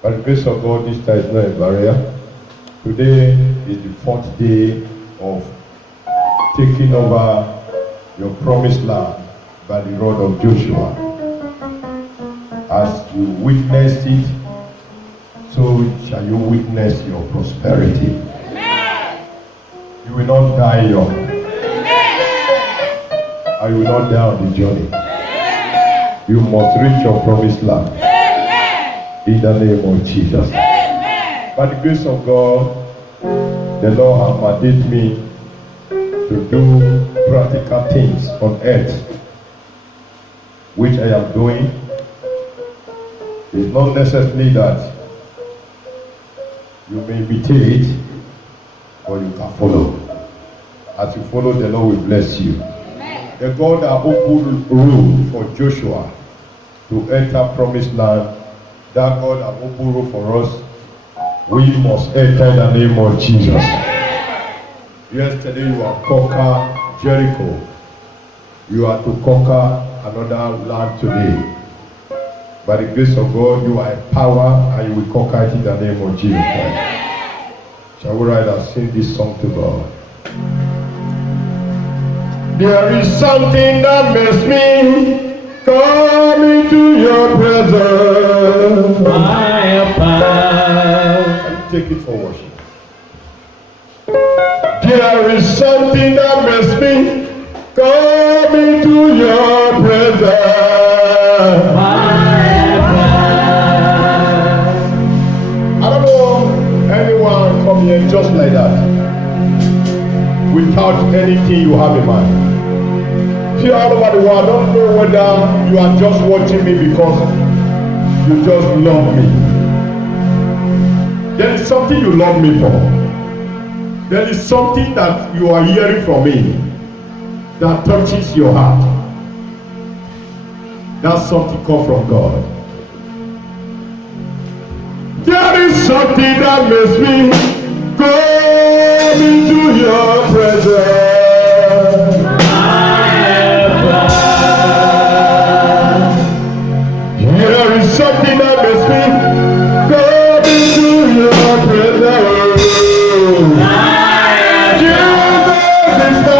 By the grace of God, this time is not a barrier. Today is the fourth day of taking over your promised land by the rod of Joshua. As you witnessed it, so shall you witness your prosperity. Amen. You will not die young. Amen. And you will not die on the journey. Amen. You must reach your promised land. Amen. In the name of Jesus. Amen. By the grace of God, the Lord has mandated me to do practical things on earth, which I am doing. It's not necessarily that you may imitate, or you can follow. As you follow, the Lord will bless you. Amen. The God that opened road for Joshua to enter promised land, that God that opened road for us, we must enter in the name of Jesus. Amen. Yesterday you have conquered Jericho. You are to conquer another land today. By the grace of God, you are empowered and you will conquer it in the name of Jesus Christ. Shall we rise and sing this song to God? There is something that makes me come into your presence. And take it for worship. There is something that makes me come into your presence. Anyone come here just like that without anything you have in mind. See, all over the world, I don't know whether you are just watching me because you just love me. There is something you love me for. There is something that you are hearing from me that touches your heart. That's something come from God. There is something that makes me go into your presence. There is something that makes me go into your presence. Jesus is the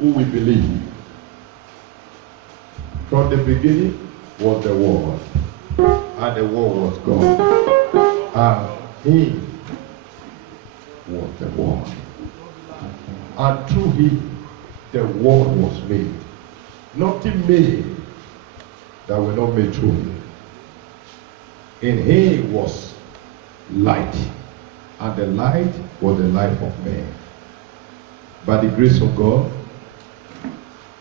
who we believe. From the beginning was the Word, and the Word was God, and He was the Word. And through Him, the Word was made. Nothing made that were not made through Him. In Him was light, and the light was the life of man. By the grace of God,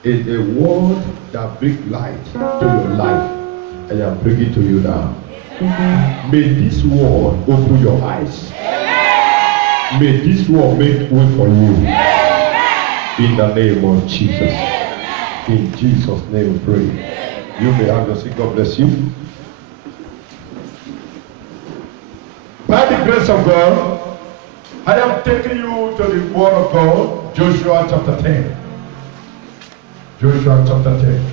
is a word that brings light to your life, and I bring it to you now. May this word open your eyes. May this word make way for you. In the name of Jesus. In Jesus' name we pray. You may have your seat. God bless you. By the grace of God, I am taking you to the word of God, Joshua chapter 10. Joshua chapter 10.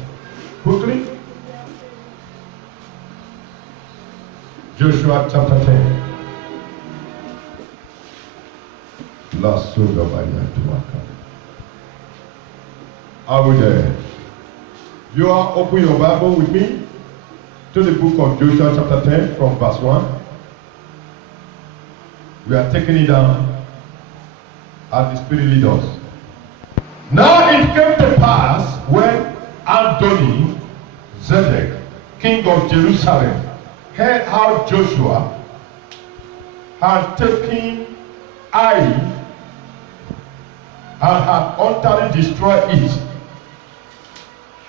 Quickly. Joshua chapter 10. Are we there? You are open your Bible with me to the book of Joshua chapter 10 from verse 1. We are taking it down as the Spirit leads us. Now it came to pass when Adoni-Zedek, king of Jerusalem, heard how Joshua had taken Ai and had utterly destroyed it,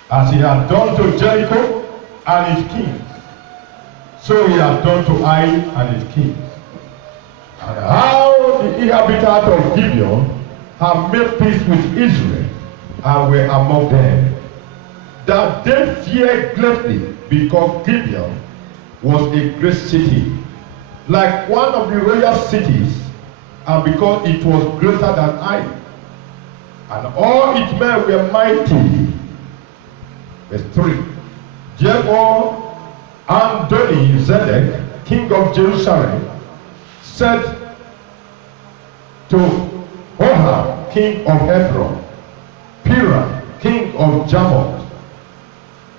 as he had done to Jericho and its king, so he had done to Ai and its king. And how the inhabitants of Gibeon have made peace with Israel and were among them, that they feared greatly, because Gibeon was a great city, like one of the royal cities, and because it was greater than Ai, and all its men were mighty. Verse 3. Therefore Adoni-Zedek, king of Jerusalem, said to Oham, king of Hebron, Piram, king of Jarmuth,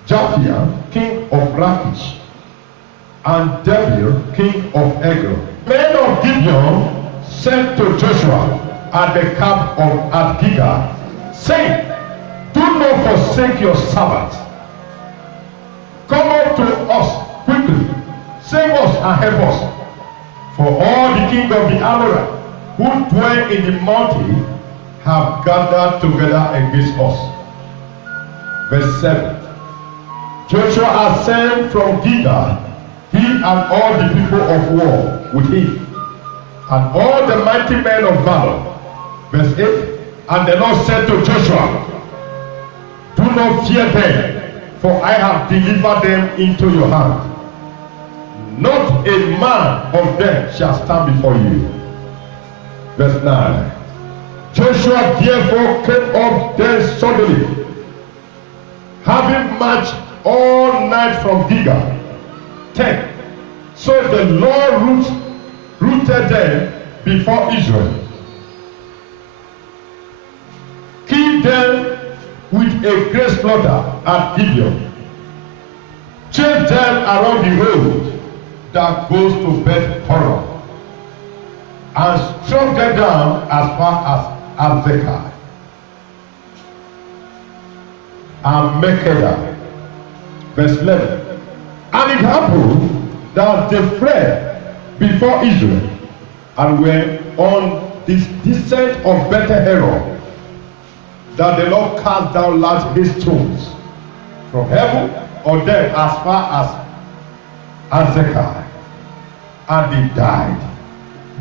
Japhia, king of Lachish, and Debir, king of Egron. Men of Gibeon sent to Joshua at the camp at Gilgal, saying, do not forsake your Sabbath. Come up to us quickly, save us and help us. For all the king of the Amorites who dwell in the mountain have gathered together against us. Verse 7. Joshua ascended from Gilgal, he and all the people of war with him, and all the mighty men of valor. Verse 8. And the Lord said to Joshua, do not fear them, for I have delivered them into your hand. Not a man of them shall stand before you. Verse 9. Joshua therefore came up there suddenly, having marched all night from Gilgal. 10. So the Lord rooted them before Israel, killed them with a great slaughter at Gibeon, chased them around the road that goes to Beth Horon, and struck them down as far as Azekah and Makkedah. Verse 11. And it happened that they fled before Israel, and were on this descent of Beth-Horon, that the Lord cast down large hailstones from heaven on them as far as Azekah, and they died.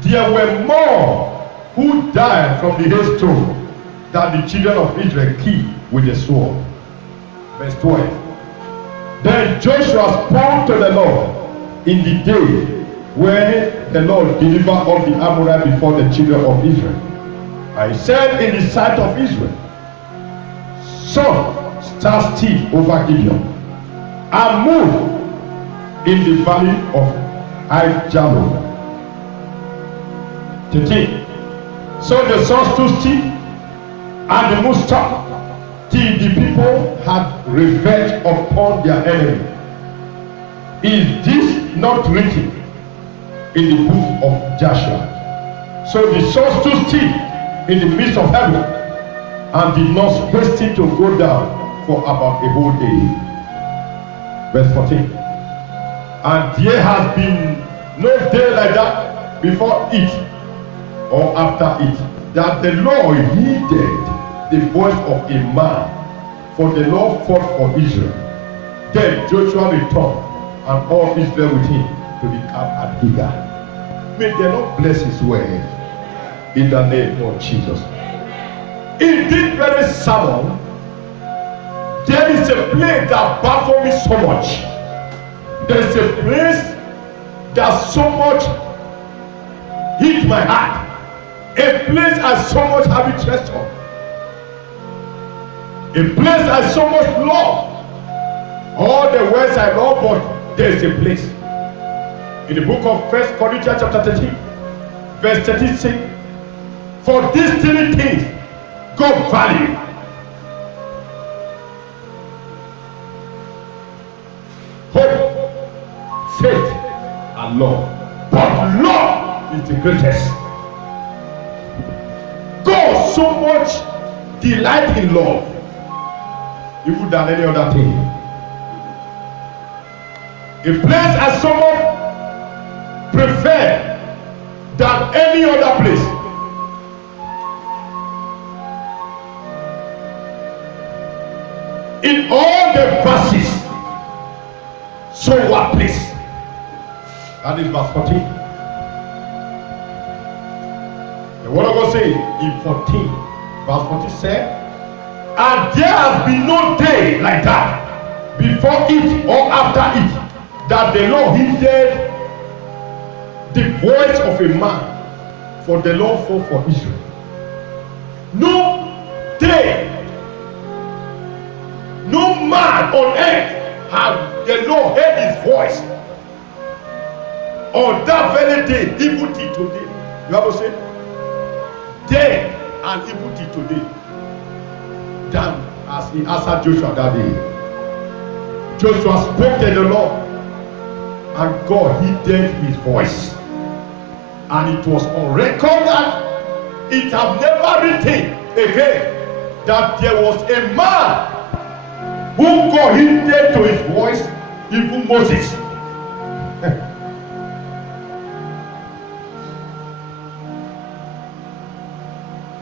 There were more who died from the hailstone than the children of Israel killed with the sword. Verse 12. Then Joshua spoke to the Lord in the day when the Lord delivered all the Amorites before the children of Israel. And he said in the sight of Israel, sun, stand still over Gibeon, and move in the valley of Aijalon. 13. So the sun stood still, and the moon stopped, till the people had revenge upon their enemy. Is this not written in the book of Joshua? So the sun stood still in the midst of heaven and did not hasten to go down for about a whole day. Verse 14. And there has been no day like that before it or after it, that the Lord heeded the voice of a man, for the Lord fought for Israel. Then Joshua returned, and all Israel with him, to the camp at Gilgal. May the Lord bless his word in the name of Jesus. In this very sermon, there is a place that baffles me so much. There is a place that so much hit my heart. A place I so much have interest on. A place I so much love. All the words I love, but there is a place. In the book of 1 Corinthians chapter 13, verse 36, for these three things God value. Hope, faith, and love. But love is the greatest. God so much delight in love, even than any other thing. A place I so much prefer than any other place. In all the verses, so what place? That is verse 14. The word of God says in 14, verse 14 said, and there has been no day like that before it or after it, that the Lord heeded the voice of a man, for the Lord fought for Israel. No day, no man on earth had the Lord heard his voice on that very day, even till today. You have to say, then and even till today, than as he answered Joshua that day. Joshua spoke to the Lord, and God heeded his voice. And it was on record that it have never written again that there was a man who God heeded to his voice, even Moses.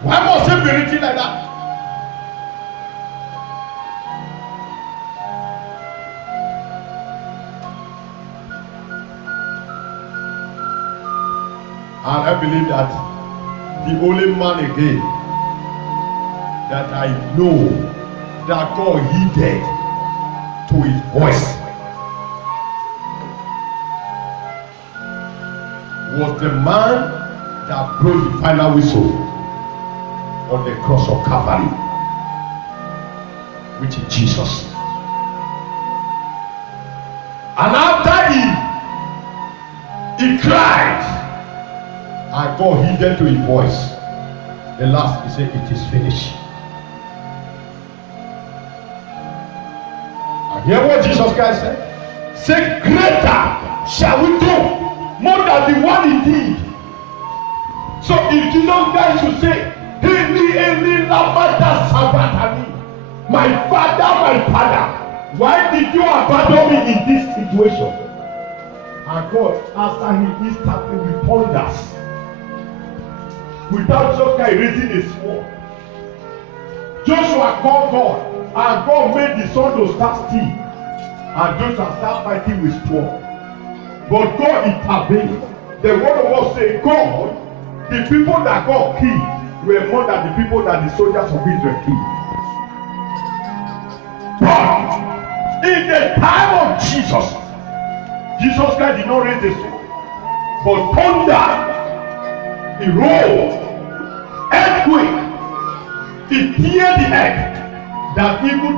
Why must it be written like that? And I believe that the only man again that I know that God heeded to his voice was the man that blew the final whistle on the cross of Calvary, which is Jesus. And after he cried, and God heeded to his voice. The last, he said, it is finished. And hear what Jesus Christ said? Say, greater shall we do, more than the one he did. So if Jesus Christ should say, Eli, lama sabachthani, my father, why did you abandon me in this situation? And God, after he instantly returned us, without just raising a sword. Joshua called God, and God made the sun to stand still, and Joshua started fighting with sword. But God intervened. The word of God says, God, the people that God killed were more than the people that the soldiers of Israel killed. But in the time of Jesus Christ did not raise the sword, but thunder, he rolled, earthquake, he teared the earth, that even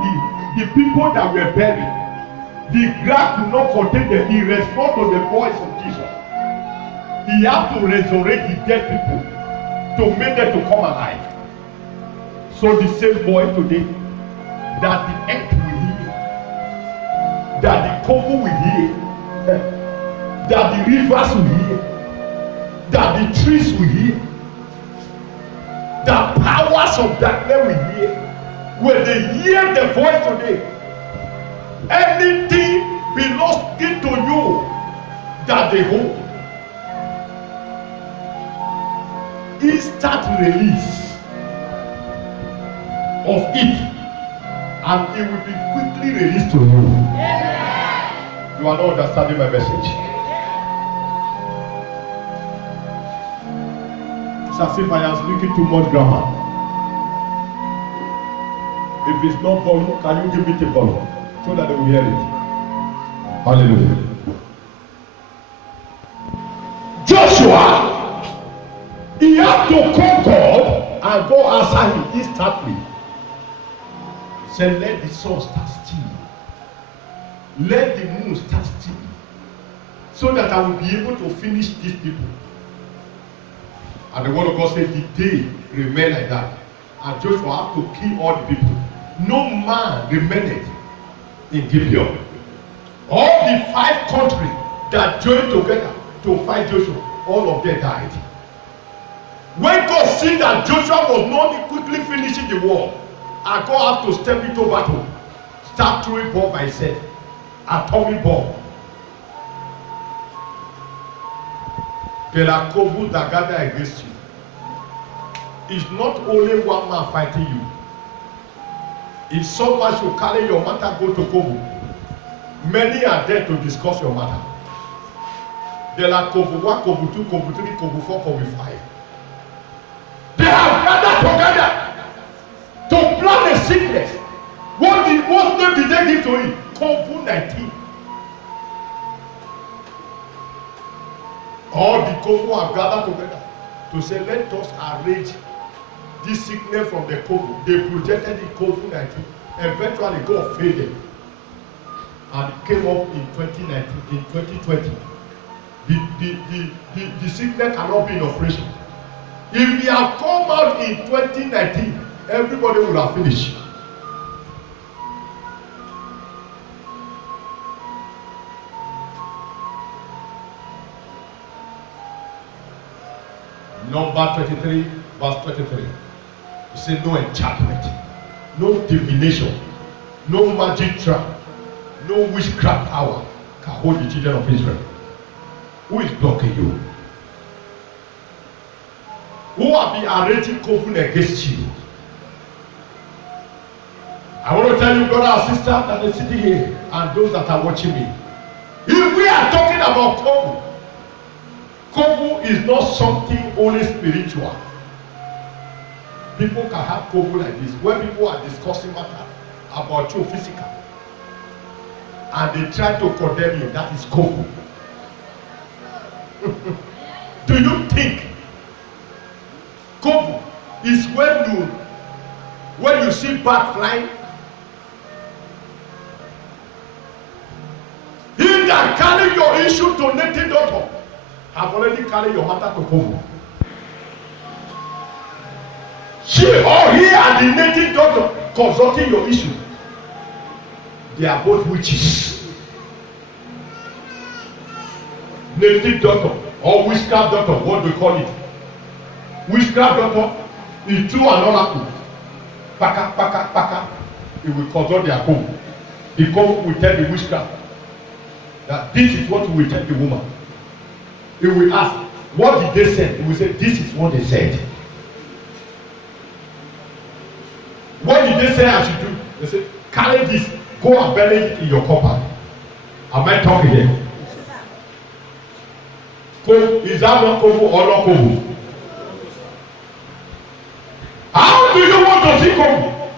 the people that were buried, the ground could not contain them. He responded to the voice of Jesus. He had to resurrect the dead people to make them to come alive. So the same boy today, that the earth will hear, that the cover will hear, that the rivers will hear, that the trees will hear, the powers of darkness will hear. When they hear the voice today, anything belonging to you that they hold, instant release of it, and it will be quickly released to you. You are not understanding my message. It's as if I am speaking too much grammar. If it's not volume, can you give it a volume so that they will hear it? Hallelujah. Joshua, he had to call God and go answer him instantly. Say, let the sun start still. Let the moon start still. So that I will be able to finish these people. And the word of God said, the day remain like that. And Joshua have to kill all the people. No man remained in Gibeon. All the 5 countries that joined together to fight Joshua, all of them died. When God see that Joshua was not quickly finishing the war, and God have to step into battle, start throwing bomb by himself, atomic bomb. There are couples that gather against you. It's not only one man fighting you. If someone should carry your matter go to Kovu, many are there to discuss your matter. There are Kovu 1, Kovu 2, Kovu 3, Kovu 4, Kovu 5. They have gathered together to plan a sickness. What name did they give to it? COVID-19. All the Kovu have gathered together to say, let us arrange this sickness from the COVID. They projected the COVID-19. Eventually, God failed, and it came up in 2019, in 2020. The sickness cannot be in operation. If we have come out in 2019, everybody would have finished. Number 23, verse 23. He said, no enchantment, no divination, no magic trap, no witchcraft power can hold the children of Israel. Who is blocking you? Who have been arranging covenant against you? I want to tell you, brother and sister that are sitting here, and those that are watching me. If we are talking about covenant, covenant is not something only spiritual. People can have covenant like this. When people are discussing matter about your physical, and they try to condemn you, that is covenant. Do you think covenant is when you see bat flying? He that carry your issue to native doctor have already carried your matter to covenant. She or he and the native doctor consulting your issue. They are both witches. Native doctor or witchcraft doctor, what do we call it? Witchcraft doctor is through an oracle. Paka, paka, paka. He will consult their home. The home will tell the witchcraft that this is what we will tell the woman. He will ask, what did they say? He will say, this is what they said. What did they say I should do? They say, carry this, go and bury it in your compound. Am I talking here? Is that not Kovu or not Kovu? How do you want to see Kovu?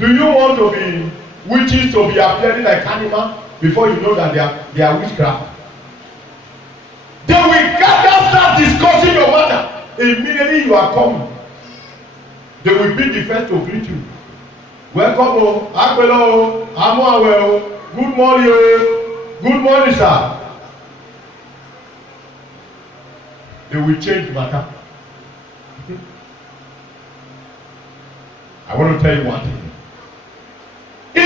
Do you want to be witches to be appearing like animals before you know that they are witchcraft? They will gather, start discussing your matter. Immediately you are coming, they will be the first to greet you. Welcome, Agbelo, Amuawe, good morning, good morning, sir. They will change the matter. I want to tell you one thing.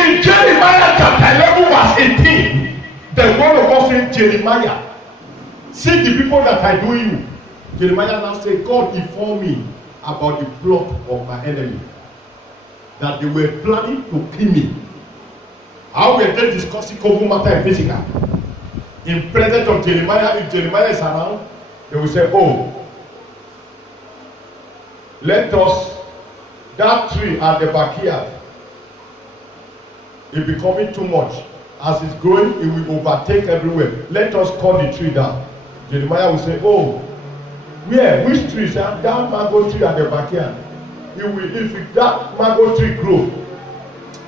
In Jeremiah chapter 11 verse 18, the word of God said, Jeremiah, see the people that are doing you. Jeremiah now said, God informed me about the plot of my enemy, that they were planning to kill me. How were they discussing common matter in physical? In presence of Jeremiah, if Jeremiah is around, they will say, oh, let us, that tree at the backyard, it's becoming too much. As it's growing, it will overtake everywhere. Let us cut the tree down. Jeremiah will say, oh, where? Which tree? That mango tree at the backyard. It will, if that mango tree grows,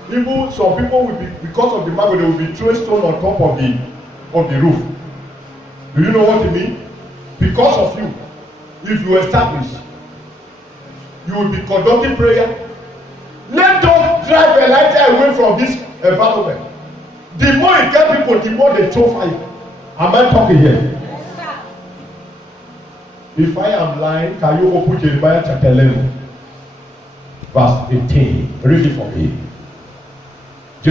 even some people will be, because of the mango, they will be throwing stone on top of the roof. Do you know what I mean? Because of you, if you establish, you will be conducting prayer. Let us drive Elijah away from this environment. The more you get people, the more they throw fire. Am I talking here? Yes, if I am lying, can you open Jeremiah chapter 11, verse 18? Read it for me.